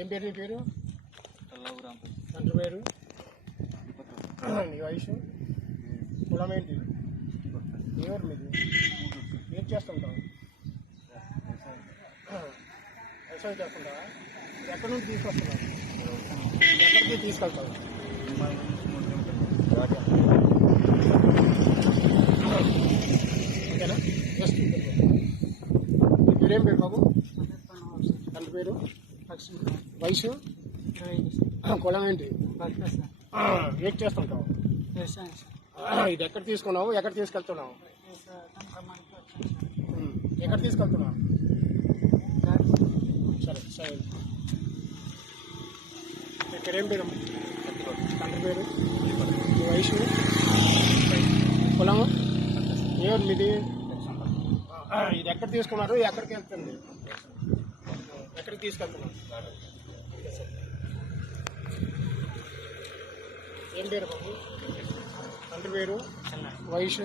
ఏం పేరు నీ పేరు? తండ్రి పేరు నీ వయసు? కులం ఏంటి? ఎవరు మీది? ఏం చేస్తుంటావు? వ్యవసాయం చేస్తుంటావా? ఎక్కడి నుంచి తీసుకొస్తున్నావు? ఎక్కడికి తీసుకెళ్తావు? మీరేం పేరు బాబు? తండ్రి పేరు? వయసు? కులం ఏంటి? ఏం చేస్తుంటావు? ఇది ఎక్కడ తీసుకున్నావు? ఎక్కడ తీసుకెళ్తున్నావు? ఎక్కడ తీసుకెళ్తున్నావు? సరే సరే. ఇక్కడేం పేరు తండ్రి పేరు? వయసు? కులం ఏ మీది? ఇది ఎక్కడ తీసుకున్నారు? ఎక్కడికి వెళ్తుంది? ఎక్కడికి తీసుకెళ్తున్నారు. ఏం పేరు బాబు? తండ్రి పేరు? వయసు?